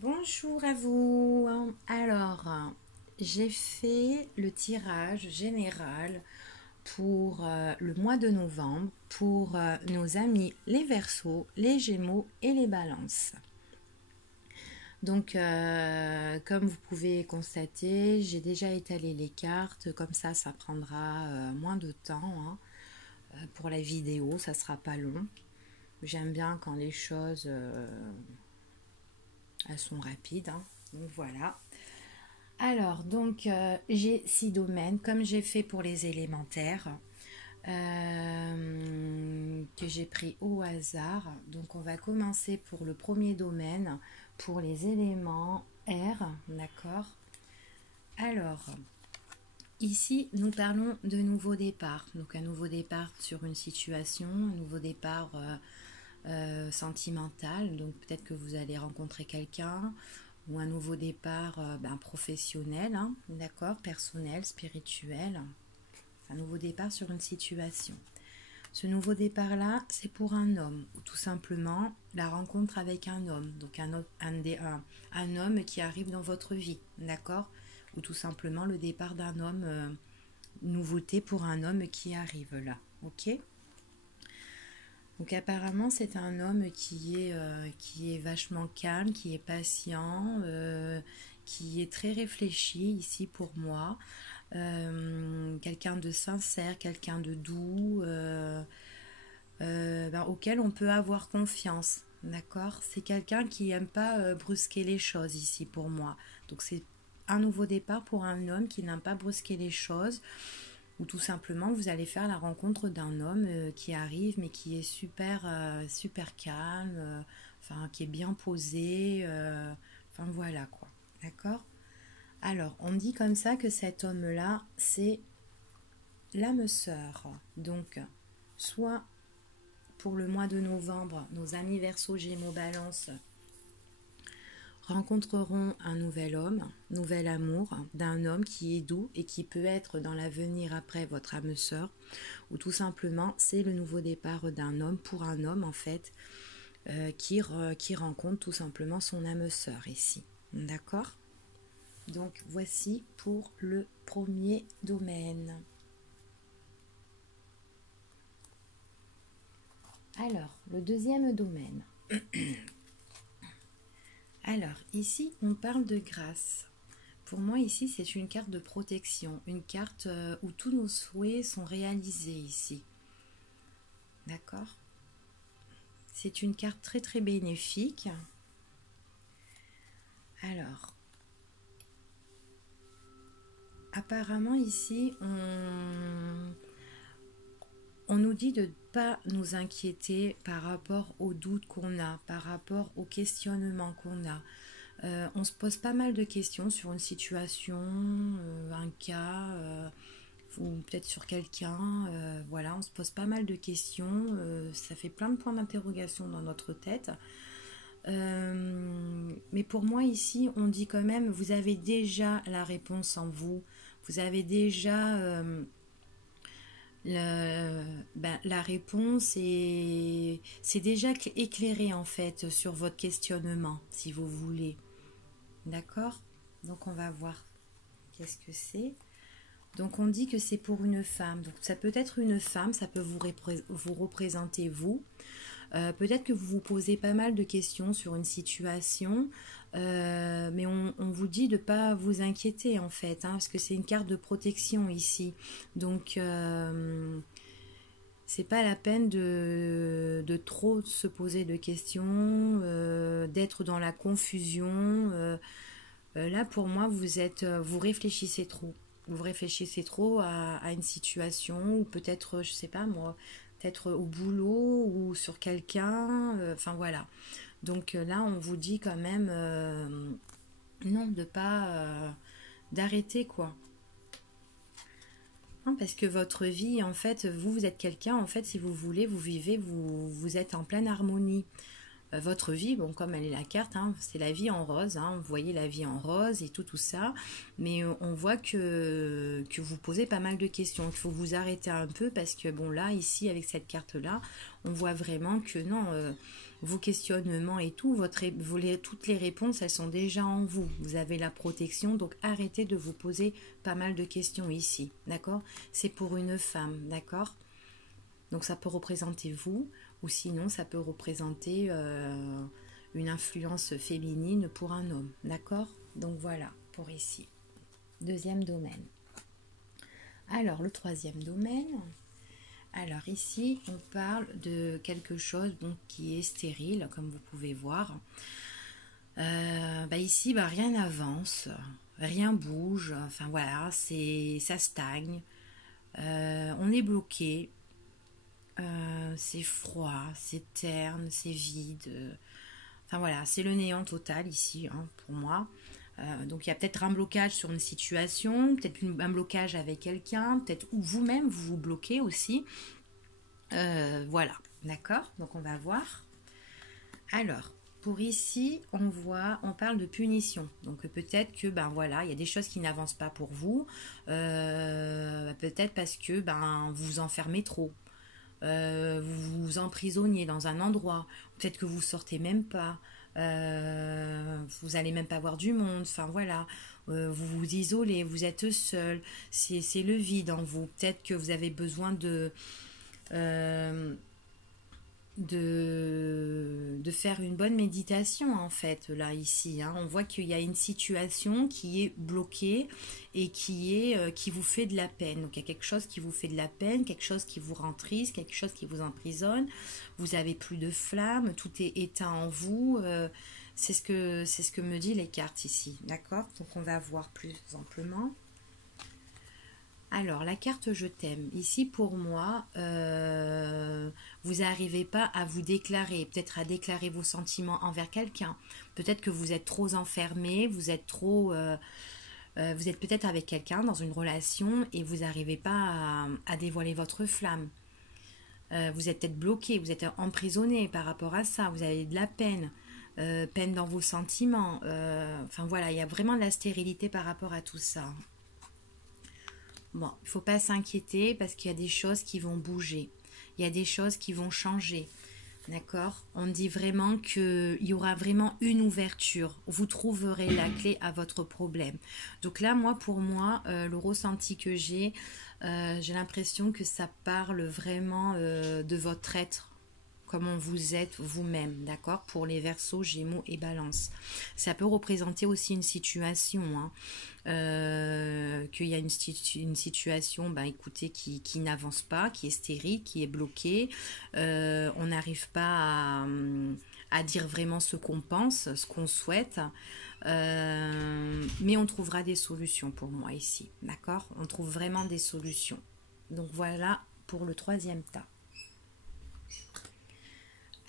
Bonjour à vous. Alors, j'ai fait le tirage général pour le mois de novembre pour nos amis les Verseaux, les Gémeaux et les Balances. Donc, comme vous pouvez constater, j'ai déjà étalé les cartes. Comme ça prendra moins de temps, hein. Pour la vidéo, ça sera pas long. J'aime bien quand les choses elles sont rapides, hein. Donc voilà. Alors, donc, j'ai 6 domaines, comme j'ai fait pour les élémentaires, que j'ai pris au hasard. Donc, on va commencer pour le premier domaine, pour les éléments R, d'accord. Alors, ici, nous parlons de nouveau départ. Donc, un nouveau départ sur une situation, un nouveau départ sentimental. Donc, peut-être que vous allez rencontrer quelqu'un ou un nouveau départ professionnel, hein, d'accord, personnel, spirituel, un nouveau départ sur une situation. Ce nouveau départ-là, c'est pour un homme, ou tout simplement la rencontre avec un homme, donc un homme qui arrive dans votre vie, d'accord, ou tout simplement le départ d'un homme, nouveauté pour un homme qui arrive là, ok. Donc apparemment c'est un homme qui est vachement calme, qui est patient, qui est très réfléchi ici pour moi. Quelqu'un de sincère, quelqu'un de doux, auquel on peut avoir confiance. D'accord. C'est quelqu'un qui n'aime pas brusquer les choses ici pour moi. Donc c'est un nouveau départ pour un homme qui n'aime pas brusquer les choses, ou tout simplement vous allez faire la rencontre d'un homme qui arrive mais qui est super calme, enfin qui est bien posé, enfin voilà quoi, d'accord. Alors on dit comme ça que cet homme là c'est l'âme sœur, donc soit pour le mois de novembre nos amis Verseau, Gémeaux, Balance rencontreront un nouvel homme, nouvel amour d'un homme qui est doux et qui peut être dans l'avenir après votre âme sœur, ou tout simplement c'est le nouveau départ d'un homme pour un homme en fait, qui rencontre tout simplement son âme sœur ici. D'accord. Donc voici pour le premier domaine. Alors, le deuxième domaine. Alors, ici, on parle de grâce. Pour moi, ici, c'est une carte de protection, une carte où tous nos souhaits sont réalisés ici. D'accord. C'est une carte très très bénéfique. Alors, apparemment ici, on nous dit de ne pas nous inquiéter par rapport aux doutes qu'on a, par rapport aux questionnements qu'on a. On se pose pas mal de questions sur une situation, un cas, ou peut-être sur quelqu'un. Voilà, on se pose pas mal de questions. Ça fait plein de points d'interrogation dans notre tête. Mais pour moi ici, on dit quand même, vous avez déjà la réponse en vous. Vous avez déjà la réponse et c'est déjà éclairé en fait sur votre questionnement, si vous voulez. D'accord. Donc on va voir qu'est-ce que c'est. Donc on dit que c'est pour une femme. Donc ça peut être une femme, ça peut vous représenter vous. Peut-être que vous vous posez pas mal de questions sur une situation, mais on vous dit de ne pas vous inquiéter en fait, hein, parce que c'est une carte de protection ici. Donc c'est pas la peine de trop se poser de questions, d'être dans la confusion. Là, pour moi, vous réfléchissez trop. Vous réfléchissez trop à une situation, ou peut-être, je sais pas moi, peut-être au boulot ou sur quelqu'un. Enfin voilà. Donc là, on vous dit quand même non, de pas d'arrêter quoi. Non, parce que votre vie, en fait, vous êtes quelqu'un, en fait, si vous voulez, vous vivez, vous êtes en pleine harmonie. Votre vie, bon, comme elle est la carte, hein, c'est la vie en rose, hein, vous voyez la vie en rose et tout ça, mais on voit que vous posez pas mal de questions, qu'il faut vous arrêter un peu parce que, bon, là, ici, avec cette carte-là, on voit vraiment que non, vos questionnements et tout, toutes les réponses, elles sont déjà en vous. Vous avez la protection, donc arrêtez de vous poser pas mal de questions ici, d'accord? C'est pour une femme, d'accord? Donc ça peut représenter vous, ou sinon ça peut représenter une influence féminine pour un homme, d'accord? Donc voilà, pour ici. Deuxième domaine. Alors, le troisième domaine... Alors ici, on parle de quelque chose donc, qui est stérile, comme vous pouvez voir. Ici, rien n'avance, rien bouge. Enfin voilà, ça stagne. On est bloqué. C'est froid, c'est terne, c'est vide. Enfin voilà, c'est le néant total ici, hein, pour moi. Donc il y a peut-être un blocage sur une situation, peut-être un blocage avec quelqu'un, peut-être ou vous-même vous vous bloquez aussi. Voilà, d'accord, donc on va voir. Alors, pour ici, on parle de punition. Donc peut-être que, voilà, il y a des choses qui n'avancent pas pour vous. Peut-être parce que, vous vous enfermez trop. Vous vous emprisonnez dans un endroit. Peut-être que vous sortez même pas. Vous allez même pas voir du monde. Enfin voilà. Vous vous isolez, vous êtes seul. C'est le vide en vous. Peut-être que vous avez besoin de faire une bonne méditation en fait là ici, hein. On voit qu'il y a une situation qui est bloquée et qui vous fait de la peine. Donc il y a quelque chose qui vous fait de la peine, quelque chose qui vous rend triste, quelque chose qui vous emprisonne. Vous avez plus de flamme, tout est éteint en vous. C'est ce que me dit les cartes ici, d'accord? Donc on va voir plus amplement. Alors, la carte je t'aime, ici pour moi, vous n'arrivez pas à vous déclarer, peut-être à déclarer vos sentiments envers quelqu'un. Peut-être que vous êtes trop enfermé, vous êtes peut-être avec quelqu'un dans une relation et vous n'arrivez pas à dévoiler votre flamme. Vous êtes peut-être bloqué, vous êtes emprisonné par rapport à ça, vous avez de la peine, peine dans vos sentiments. Enfin voilà, il y a vraiment de la stérilité par rapport à tout ça. Bon, il ne faut pas s'inquiéter parce qu'il y a des choses qui vont bouger. Il y a des choses qui vont changer. D'accord? On dit vraiment qu'il y aura vraiment une ouverture. Vous trouverez la clé à votre problème. Donc là, pour moi, le ressenti que j'ai l'impression que ça parle vraiment de votre être. Comment vous êtes vous-même, d'accord? Pour les Verseaux, Gémeaux et Balance. Ça peut représenter aussi une situation, hein, qu'il y a une situation, écoutez, qui n'avance pas, qui est stérile, qui est bloquée. On n'arrive pas à dire vraiment ce qu'on pense, ce qu'on souhaite. Mais on trouvera des solutions pour moi ici, d'accord? On trouve vraiment des solutions. Donc voilà pour le troisième tas.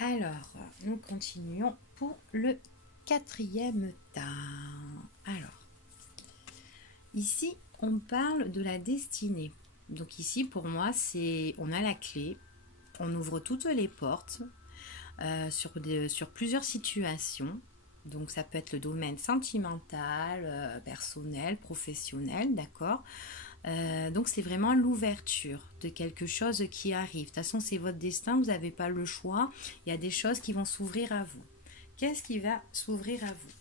Alors, nous continuons pour le quatrième tas. Alors, ici, on parle de la destinée. Donc ici, pour moi, on a la clé, on ouvre toutes les portes sur plusieurs situations. Donc ça peut être le domaine sentimental, personnel, professionnel, d'accord? Donc c'est vraiment l'ouverture de quelque chose qui arrive. De toute façon, c'est votre destin, vous n'avez pas le choix. Il y a des choses qui vont s'ouvrir à vous. Qu'est-ce qui va s'ouvrir à vous?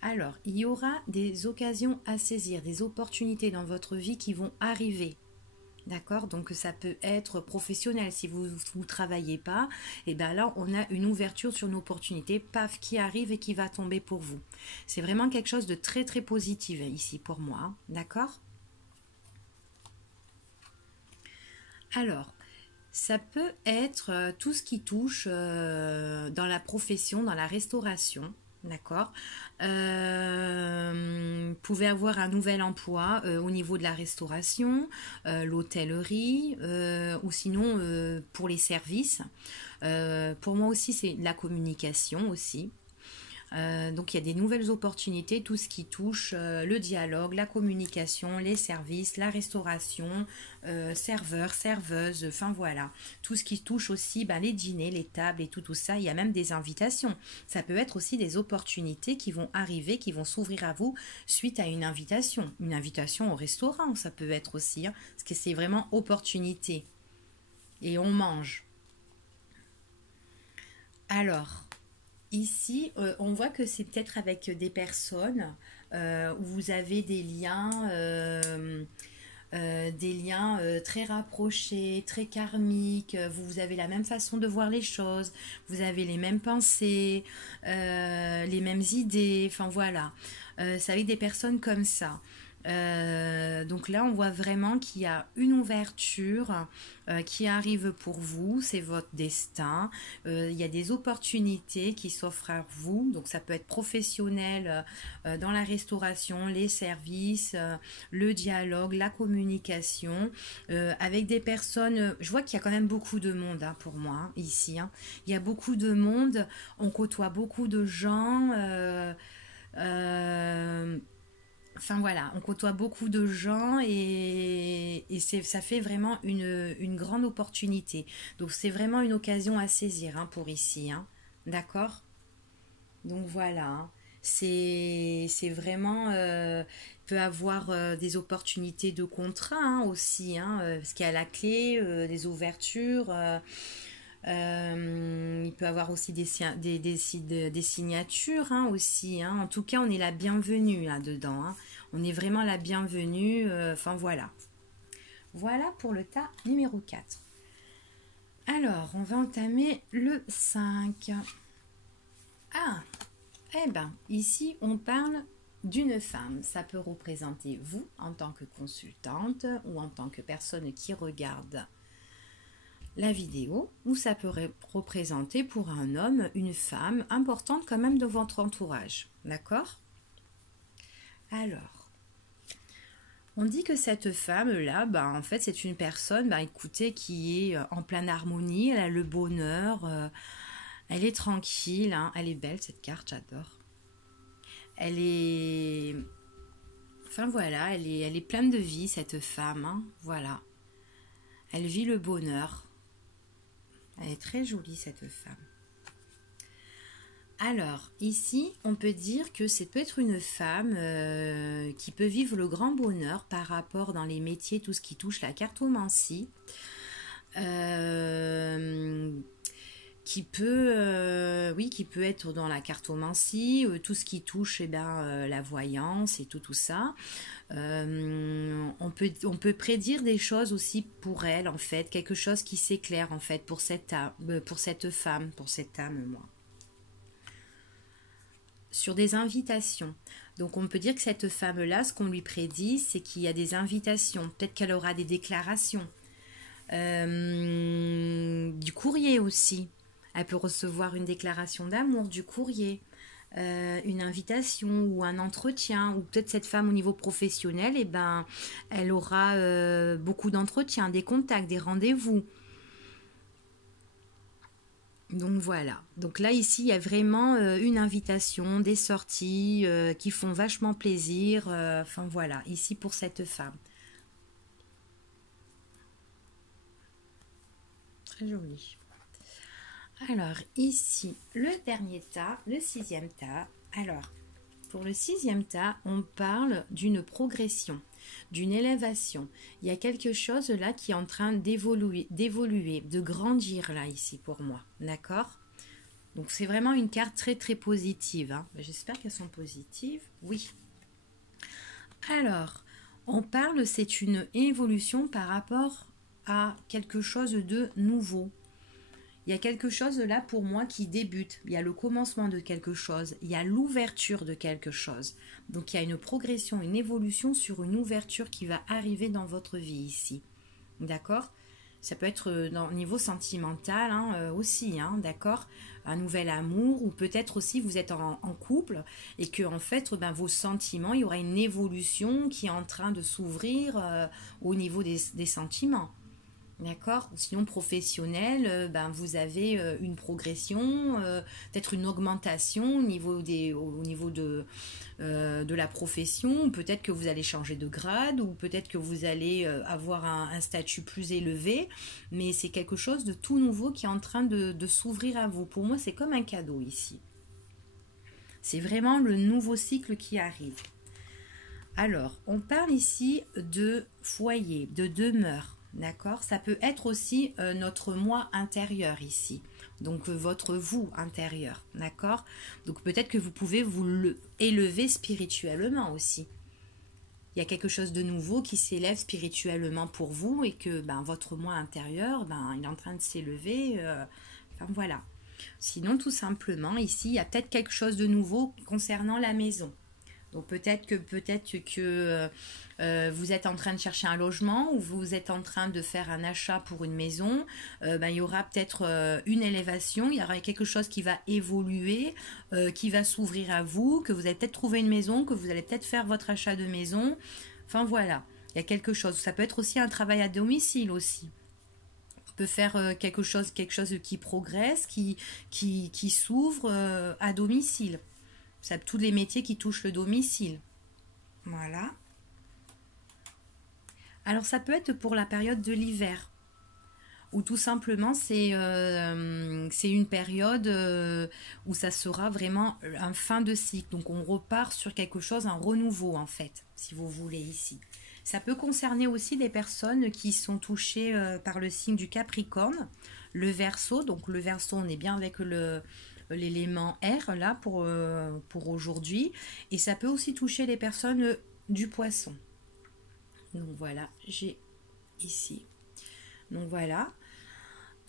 Alors, il y aura des occasions à saisir, des opportunités dans votre vie qui vont arriver. D'accord? Donc ça peut être professionnel. Si vous ne travaillez pas, et bien là, on a une ouverture sur une opportunité, paf, qui arrive et qui va tomber pour vous. C'est vraiment quelque chose de très très positif ici pour moi. D'accord? Alors, ça peut être tout ce qui touche dans la profession, dans la restauration, d'accord? Vous pouvez avoir un nouvel emploi au niveau de la restauration, l'hôtellerie, ou sinon pour les services. Pour moi aussi, c'est la communication aussi. Donc il y a des nouvelles opportunités, tout ce qui touche le dialogue, la communication, les services, la restauration, serveurs, serveuses, enfin voilà, tout ce qui touche aussi les dîners, les tables et tout ça. Il y a même des invitations. Ça peut être aussi des opportunités qui vont arriver, qui vont s'ouvrir à vous suite à une invitation au restaurant. Ça peut être aussi, hein, parce que c'est vraiment opportunité et on mange. Alors, ici, on voit que c'est peut-être avec des personnes où vous avez des liens très rapprochés, très karmiques, vous avez la même façon de voir les choses, vous avez les mêmes pensées, les mêmes idées, enfin voilà. C'est avec des personnes comme ça. Donc là, on voit vraiment qu'il y a une ouverture qui arrive pour vous, c'est votre destin. Il y a des opportunités qui s'offrent à vous, donc ça peut être professionnel dans la restauration, les services, le dialogue, la communication, avec des personnes. Je vois qu'il y a quand même beaucoup de monde hein, pour moi hein, ici. Hein. Il y a beaucoup de monde, on côtoie beaucoup de gens. Euh, Enfin voilà, on côtoie beaucoup de gens et ça fait vraiment une grande opportunité. Donc c'est vraiment une occasion à saisir hein, pour ici. Hein. D'accord. Donc voilà, hein. C'est vraiment peut avoir des opportunités de contrat hein, aussi, hein, parce qu'il y a la clé, des ouvertures. Il peut avoir aussi des signatures hein, aussi. Hein. En tout cas, on est la bienvenue là-dedans. Hein. On est vraiment la bienvenue. Enfin voilà. Voilà pour le tas numéro 4. Alors, on va entamer le 5. Ah, eh ben, ici, on parle d'une femme. Ça peut représenter vous en tant que consultante ou en tant que personne qui regarde la vidéo, ou ça peut représenter pour un homme, une femme importante quand même de votre entourage. D'accord? Alors, on dit que cette femme-là, bah, en fait, c'est une personne, bah, écoutez, qui est en pleine harmonie, elle a le bonheur, elle est tranquille, hein, elle est belle cette carte, j'adore. Elle est... Enfin voilà, elle est pleine de vie, cette femme, hein, voilà. Elle vit le bonheur. Elle est très jolie, cette femme. Alors, ici, on peut dire que c'est peut-être une femme qui peut vivre le grand bonheur par rapport dans les métiers, tout ce qui touche la cartomancie, qui peut être dans la cartomancie, tout ce qui touche la voyance et tout ça. On peut prédire des choses aussi pour elle, en fait, quelque chose qui s'éclaire, en fait, pour cette femme, pour cette âme, moi. Sur des invitations. Donc on peut dire que cette femme-là, ce qu'on lui prédit, c'est qu'il y a des invitations. Peut-être qu'elle aura des déclarations. Du courrier aussi. Elle peut recevoir une déclaration d'amour, du courrier, une invitation ou un entretien. Ou peut-être cette femme au niveau professionnel, eh ben, elle aura beaucoup d'entretiens, des contacts, des rendez-vous. Donc voilà. Donc là, ici, il y a vraiment une invitation, des sorties qui font vachement plaisir. Enfin voilà, ici pour cette femme. Très joli. Alors ici, le dernier tas, le 6e tas. Alors, pour le 6e tas, on parle d'une progression, d'une élévation. Il y a quelque chose là qui est en train d'évoluer, de grandir là ici pour moi. D'accord? Donc c'est vraiment une carte très très positive. Hein. J'espère qu'elles sont positives. Oui. Alors, on parle, c'est une évolution par rapport à quelque chose de nouveau. Il y a quelque chose là pour moi qui débute. Il y a le commencement de quelque chose. Il y a l'ouverture de quelque chose. Donc il y a une progression, une évolution sur une ouverture qui va arriver dans votre vie ici. D'accord? Ça peut être au niveau sentimental hein, aussi, hein, d'accord? Un nouvel amour ou peut-être aussi vous êtes en couple et que en fait ben, vos sentiments, il y aura une évolution qui est en train de s'ouvrir au niveau des sentiments. D'accord? Sinon, professionnel, ben, vous avez une progression, peut-être une augmentation au niveau de la profession, peut-être que vous allez changer de grade, ou peut-être que vous allez avoir un statut plus élevé, mais c'est quelque chose de tout nouveau qui est en train de s'ouvrir à vous. Pour moi, c'est comme un cadeau ici. C'est vraiment le nouveau cycle qui arrive. Alors, on parle ici de foyer, de demeure. D'accord? Ça peut être aussi notre moi intérieur ici. Donc votre vous intérieur, d'accord? Donc peut-être que vous pouvez élever spirituellement aussi. Il y a quelque chose de nouveau qui s'élève spirituellement pour vous et que votre moi intérieur, il est en train de s'élever. Enfin voilà. Sinon, tout simplement, ici, il y a peut-être quelque chose de nouveau concernant la maison. Donc peut-être que vous êtes en train de chercher un logement ou vous êtes en train de faire un achat pour une maison. Il y aura peut-être une élévation, il y aura quelque chose qui va évoluer, qui va s'ouvrir à vous, que vous allez peut-être trouver une maison, que vous allez peut-être faire votre achat de maison. Enfin voilà, il y a quelque chose. Ça peut être aussi un travail à domicile aussi. On peut faire quelque chose qui progresse, qui s'ouvre à domicile. Ça, tous les métiers qui touchent le domicile. Voilà. Alors ça peut être pour la période de l'hiver. Ou tout simplement c'est une période où ça sera vraiment un fin de cycle. Donc on repart sur quelque chose, un renouveau en fait, si vous voulez ici. Ça peut concerner aussi des personnes qui sont touchées par le signe du Capricorne, le Verseau. Donc le Verseau, on est bien avec l'élément R là pour aujourd'hui. Et ça peut aussi toucher les personnes du Poisson. Donc voilà, j'ai ici. Donc voilà.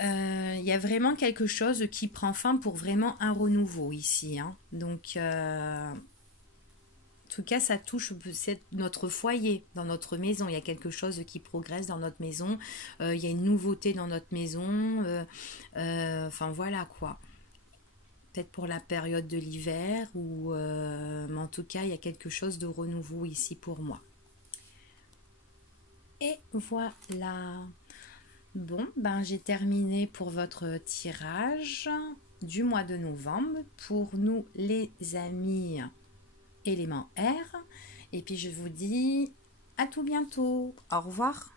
Il y a vraiment quelque chose qui prend fin pour vraiment un renouveau ici. Hein. Donc, en tout cas, ça touche notre foyer, dans notre maison. Il y a quelque chose qui progresse dans notre maison. Il y a une nouveauté dans notre maison. Enfin, voilà quoi. Peut-être pour la période de l'hiver. Mais en tout cas, il y a quelque chose de renouveau ici pour moi. Et voilà. Bon, j'ai terminé pour votre tirage du mois de novembre pour nous les amis élément R. Et puis je vous dis à tout bientôt. Au revoir.